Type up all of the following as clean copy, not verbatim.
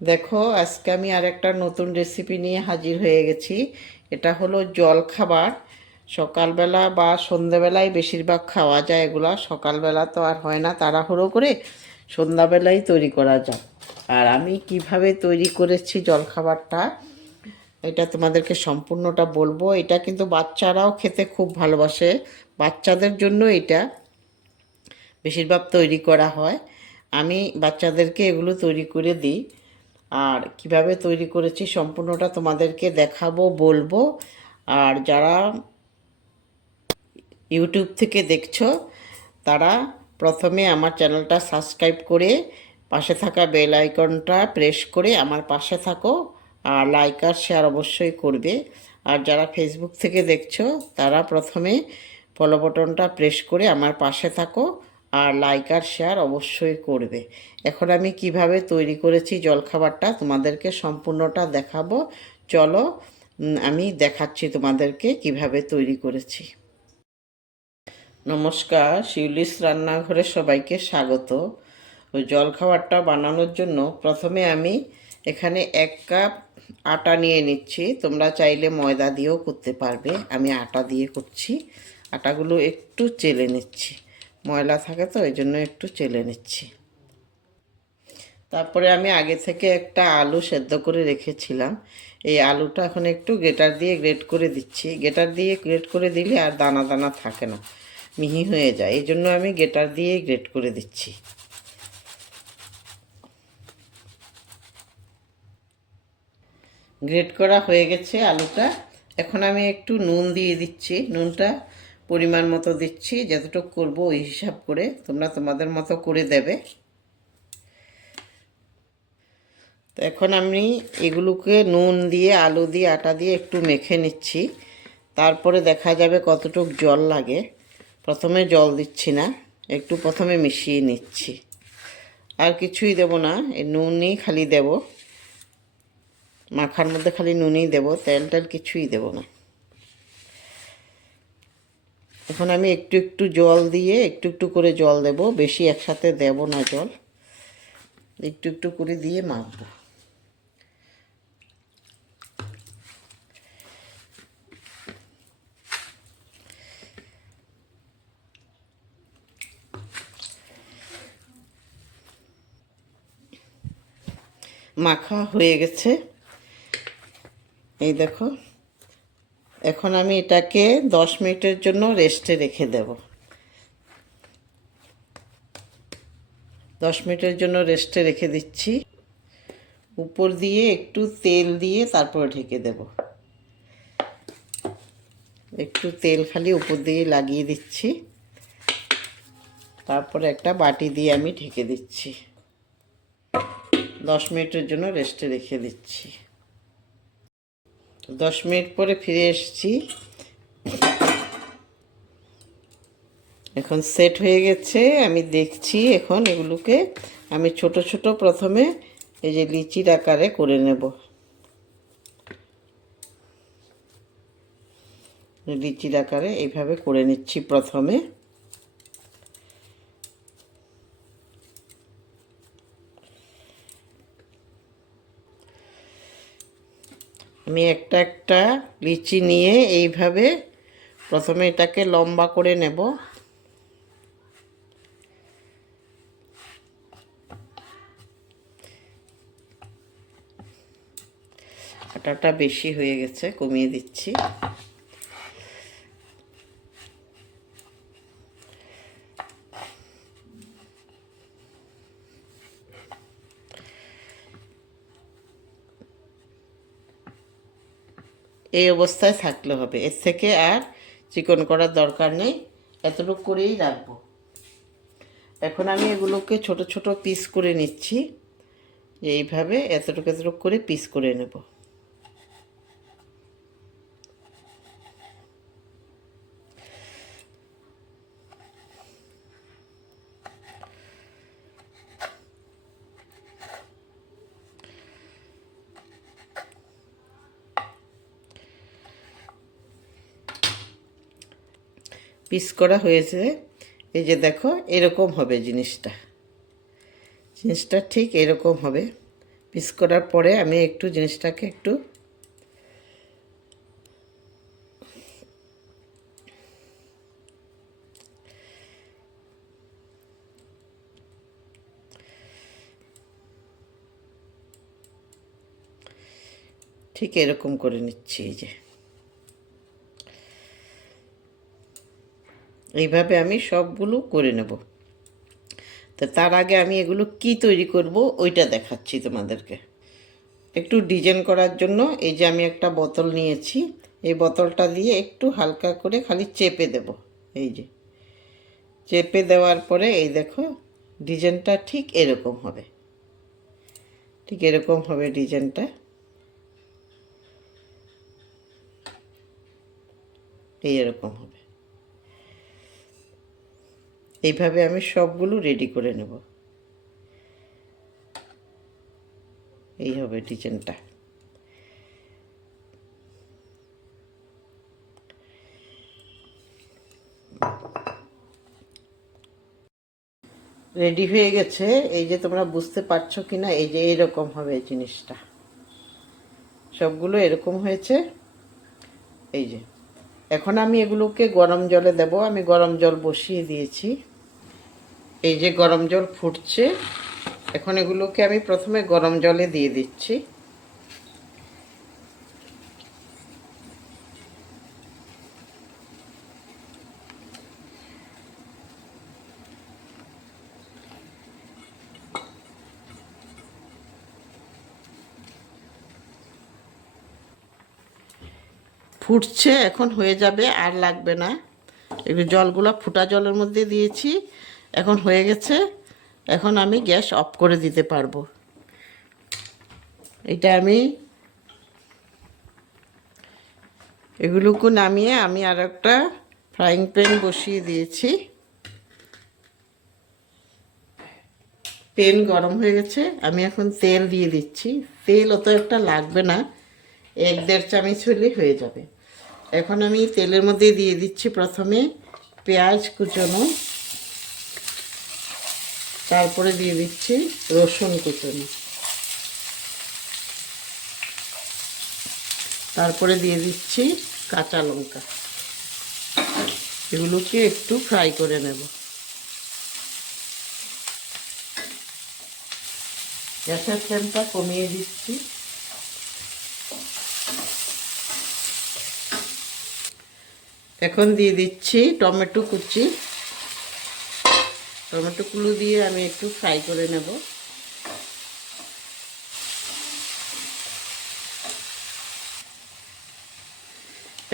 দেখো, আজকে আমি আরেকটা নতুন রেসিপি নিয়ে হাজির হয়ে গেছি। এটা হলো জল খাবার। সকালবেলা বা সন্ধ্যাবেলায় বেশিরভাগ খাওয়া যায় এগুলা। সকালবেলা তো আর হয় না, তাড়াহুড়ো করে সন্ধ্যাবেলায় তৈরি করা যায়। আর আমি কিভাবে তৈরি করেছি জল খাবারটা, এটা তোমাদেরকে সম্পূর্ণটা বলবো। এটা কিন্তু বাচ্চারাও খেতে খুব ভালোবাসে। বাচ্চাদের জন্য এটা বেশিরভাগ তৈরি করা হয়। আমি বাচ্চাদেরকে এগুলো তৈরি করে দিই। আর কিভাবে তৈরি করেছি সম্পূর্ণটা তোমাদেরকে দেখাবো, বলবো। আর যারা ইউটিউব থেকে দেখছো তারা প্রথমে আমার চ্যানেলটা সাবস্ক্রাইব করে পাশে থাকা বেল আইকনটা প্রেস করে আমার পাশে থাকো। আর লাইক আর শেয়ার অবশ্যই করবে। আর যারা ফেসবুক থেকে দেখছো তারা প্রথমে ফলো বাটনটা প্রেস করে আমার পাশে থাকো আর লাইক আর শেয়ার অবশ্যই করবে। এখন আমি কিভাবে তৈরি করেছি জলখাবারটা তোমাদেরকে সম্পূর্ণটা দেখাবো। চলো, আমি দেখাচ্ছি তোমাদেরকে কিভাবে তৈরি করেছি। নমস্কার, শিউলিস রান্নাঘরে সবাইকে স্বাগত। ওই জলখাবারটা বানানোর জন্য প্রথমে আমি এখানে 1 কাপ আটা নিয়ে নিচ্ছি। তোমরা চাইলে ময়দা দিয়েও করতে পারবে, আমি আটা দিয়ে করছি। আটাগুলো একটু চেলে নিচ্ছি, ময়লা থাকে তো এই জন্য একটু চেলে নিচ্ছি। তারপরে আমি আগে থেকে একটা আলু সেদ্ধ করে রেখেছিলাম। এই আলুটা এখন একটু গ্রেটার দিয়ে গ্রেট করে দিচ্ছি। গ্রেটার দিয়ে গ্রেট করে দিলে আর দানা দানা থাকে না, মিহি হয়ে যায়। এই জন্য আমি গ্রেটার দিয়েই গ্রেট করে দিচ্ছি। গ্রেট করা হয়ে গেছে আলুটা। এখন আমি একটু নুন দিয়ে দিচ্ছি। নুনটা পরিমাণ মতো দিচ্ছি, যতটুকু করবো ওই হিসাব করে তোমরা তোমাদের মতো করে দেবে। তো এখন আমি এগুলোকে নুন দিয়ে আলু দিয়ে আটা দিয়ে একটু মেখে নিচ্ছি। তারপরে দেখা যাবে কতটুকু জল লাগে। প্রথমে জল দিচ্ছি না, একটু প্রথমে মিশিয়ে নিচ্ছি। আর কিছুই দেব না, এই নুনই খালি দেব। মাখার মধ্যে খালি নুনই দেব, তেল টেল কিছুই দেব না। এখন আমি একটু একটু জল দিয়ে একটু একটু করে জল দেব, বেশি একসাথে দেব না জল। একটু একটু করে দিয়ে মাখবো। মাখা হয়ে গেছে, এই দেখো। এখন আমি এটাকে 10 মিনিটের জন্য রেস্টে রেখে দেব। 10 মিনিটের জন্য রেস্টে রেখে দিচ্ছি। উপর দিয়ে একটু তেল দিয়ে তারপরে ঢেকে দেব। একটু তেল খালি উপর দিয়ে লাগিয়ে দিচ্ছি। তারপরে একটা বাটি দিয়ে আমি ঢেকে দিচ্ছি। 10 মিনিটের জন্য রেস্টে রেখে দিচ্ছি। 10 মিনিট পরে ফিরে এসেছি। এখন সেট হয়ে গেছে, আমি দেখছি। এখন এগুলোকে আমি ছোট ছোট প্রথমে এই যে লিচির আকারে করে নেব। লিচির আকারে এইভাবে করে নিচ্ছি প্রথমে। আমি একটা একটা লিচি নিয়ে এইভাবে প্রথমে এটাকে লম্বা করে নেব। আটাটা বেশি হয়ে গেছে, কমিয়ে দিচ্ছি। এই অবস্থায় থাকলে হবে, এর থেকে আর চিকন করার দরকার নেই। এতটুকু করেই রাখবো। এখন আমি এগুলোকে ছোট ছোট পিস করে নিচ্ছি। এইভাবে এতটুকু এতটুকু করে পিস করে নেব। পিস করা হয়েছে, এই যে দেখো এরকম হবে জিনিসটা। জিনিসটা ঠিক এরকম হবে। পিস করার পরে আমি একটু জিনিসটাকে একটু ঠিক এরকম করে নিচ্ছি। এই যে এইভাবে আমি সবগুলো করে নেব। তো তার আগে আমি এগুলো কি তৈরি করব ওইটা দেখাচ্ছি তোমাদেরকে। একটু ডিজাইন করার জন্য এই যে আমি একটা বোতল নিয়েছি, এই বোতলটা দিয়ে একটু হালকা করে খালি চেপে দেব। এই যে চেপে দেওয়ার পরে এই দেখো ডিজাইনটা ঠিক এরকম হবে, ঠিক এরকম হবে ডিজাইনটা। এই এরকম হবে। এইভাবে আমি সবগুলো রেডি করে নেব। এই হবে ডিজাইনটা। রেডি হয়ে গেছে। এই যে তোমরা বুঝতে পারছো কিনা, এই যে এরকম হবে এই জিনিসটা, সবগুলো এরকম হয়েছে। এই যে এখন আমি এগুলোকে গরম জলে দেব। আমি গরম জল বসিয়ে দিয়েছি। এই যে গরম জল ফুটছে, এখন এগুলোকে আমি প্রথমে গরম জলে দিয়ে দিচ্ছি। ফুটছে, এখন হয়ে যাবে, আর লাগবে না। একটু জলগুলো ফুটা জলের মধ্যে দিয়েছি, এখন হয়ে গেছে। এখন আমি গ্যাস অফ করে দিতে পারবো। এটা আমি এগুলোকে নামিয়ে আমি আর একটা ফ্রাইং প্যান বসিয়ে দিয়েছি। প্যান গরম হয়ে গেছে, আমি এখন তেল দিয়ে দিচ্ছি। তেল অত একটা লাগবে না, 1-1.5 চামচ হলেই হয়ে যাবে। এখন আমি তেলের মধ্যে দিয়ে দিচ্ছি প্রথমে পেঁয়াজ কুচনো, তারপরে দিয়ে দিচ্ছি রসুন কুচনো, তারপরে দিয়ে দিচ্ছি কাঁচা লঙ্কা। এগুলোকে একটু ফ্রাই করে নেব। গ্যাসের ফ্লেমটা কমিয়ে দিচ্ছি। এখন দিয়ে দিচ্ছি টমেটো কুচি। টমেটোগুলো দিয়ে আমি একটু ফ্রাই করে নেব।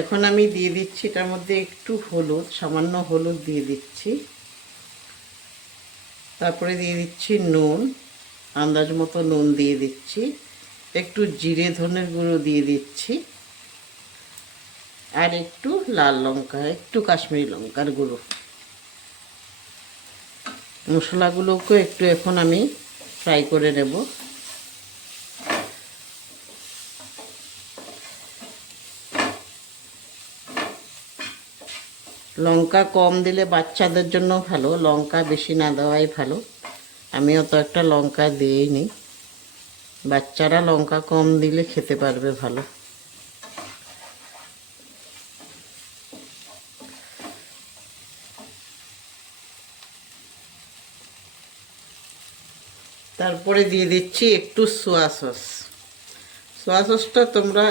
এখন আমি দিয়ে দিচ্ছি এটার মধ্যে একটু হলুদ, সামান্য হলুদ দিয়ে দিচ্ছি। তারপরে দিয়ে দিচ্ছি নুন, আন্দাজ মতো নুন দিয়ে দিচ্ছি। একটু জিরে ধনের গুঁড়ো দিয়ে দিচ্ছি, আর একটু লাল লঙ্কা, একটু কাশ্মীরি লঙ্কার গুঁড়ো। মশলাগুলোকে একটু এখন আমি ফ্রাই করে নেব। লঙ্কা কম দিলে বাচ্চাদের জন্য ভালো, লঙ্কা বেশি না দেওয়াই ভালো। আমি অত একটা লঙ্কা দিইনি, বাচ্চারা লঙ্কা কম দিলে খেতে পারবে ভালো। তারপরে দিয়ে দিচ্ছি একটু সোয়া সস। সোয়া সসটা তোমরা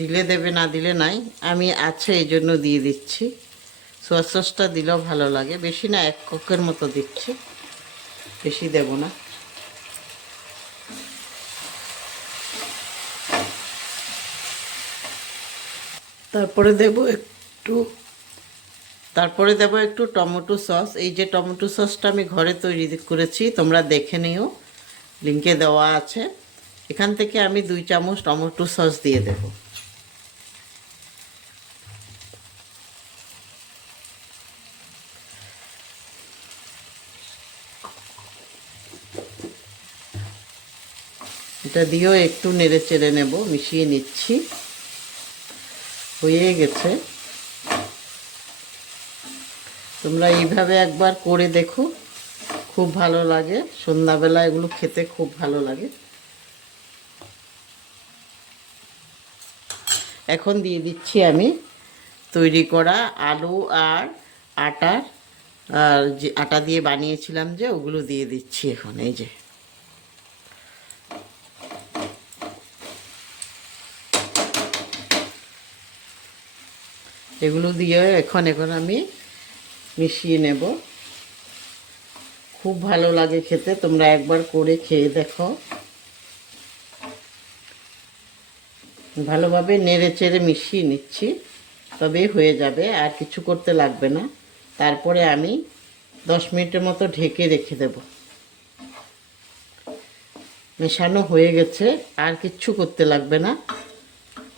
দিলে দেবে, না দিলে নাই, আমি আছে এই জন্য দিয়ে দিচ্ছি। সোয়া সসটা দিলেও ভালো লাগে। বেশি না, 1 কাপের মতো দিচ্ছি, বেশি দেব না। তারপরে দেব একটু টমেটো সস। এই যে টমেটো সসটা আমি ঘরে তৈরি করেছি, তোমরা দেখে নিও, লিঙ্কে দেওয়া আছে। এখান থেকে আমি 2 চামচ টমেটো সস দিয়ে দেব। এটা দিয়েও একটু নেড়ে চেড়ে নেব, মিশিয়ে নিচ্ছি। হয়ে গেছে। তোমরা এইভাবে একবার করে দেখো, খুব ভালো লাগে। সন্ধ্যাবেলা এগুলো খেতে খুব ভালো লাগে। এখন দিয়ে দিচ্ছি আমি তৈরি করা আলু আর আটার আর যে আটা দিয়ে বানিয়েছিলাম যে ওগুলো দিয়ে দিচ্ছি এখন। এই যে এগুলো দিয়ে এখন আমি মিশিয়ে নেব। খুব ভালো লাগে খেতে, তোমরা একবার করে খেয়ে দেখো। ভালোভাবে নেড়ে চেড়ে মিশিয়ে নিচ্ছি, তবেই হয়ে যাবে, আর কিছু করতে লাগবে না। তারপরে আমি 10 মিনিটের মতো ঢেকে রেখে দেব। মেশানো হয়ে গেছে, আর কিচ্ছু করতে লাগবে না।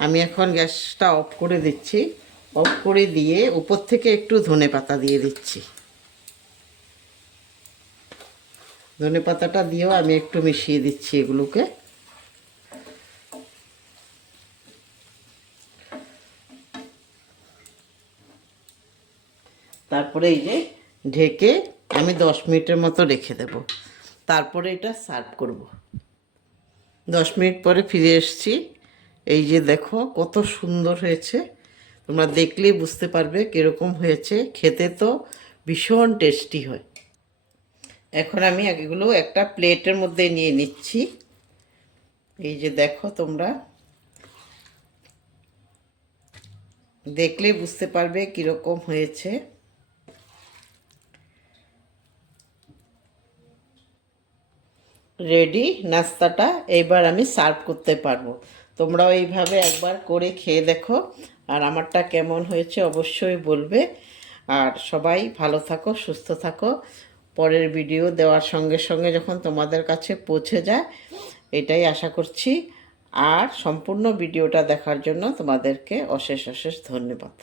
আমি এখন গ্যাসটা অফ করে দিচ্ছি। অফ করে দিয়ে উপর থেকে একটু ধনেপাতা দিয়ে দিচ্ছি। ধনেপাতাটা দিয়েও আমি একটু মিশিয়ে দিচ্ছি এগুলোকে। তারপরে এই যে ঢেকে আমি 10 মিনিটের মতো রেখে দেব। তারপরে এটা সার্ভ করব। 10 মিনিট পরে ফিরে এসেছি। এই যে দেখো কত সুন্দর হয়েছে, তোমরা দেখলেই বুঝতে পারবে কীরকম হয়েছে। খেতে তো ভীষণ টেস্টি হয়। এখন আমি এগুলো একটা প্লেটের মধ্যে নিয়ে নিচ্ছি। এই যে দেখো, তোমরা দেখলেই বুঝতে পারবে কীরকম হয়েছে। রেডি নাস্তাটা, এইবার আমি সার্ভ করতে পারবো। তোমরাও এইভাবে একবার করে খেয়ে দেখো, আর আমারটা কেমন হয়েছে অবশ্যই বলবে। আর সবাই ভালো থাকো, সুস্থ থাকো। পরের ভিডিও দেওয়ার সঙ্গে সঙ্গে যখন তোমাদের কাছে পৌঁছে যায়, এটাই আশা করছি। আর সম্পূর্ণ ভিডিওটা দেখার জন্য তোমাদেরকে অশেষ অশেষ ধন্যবাদ।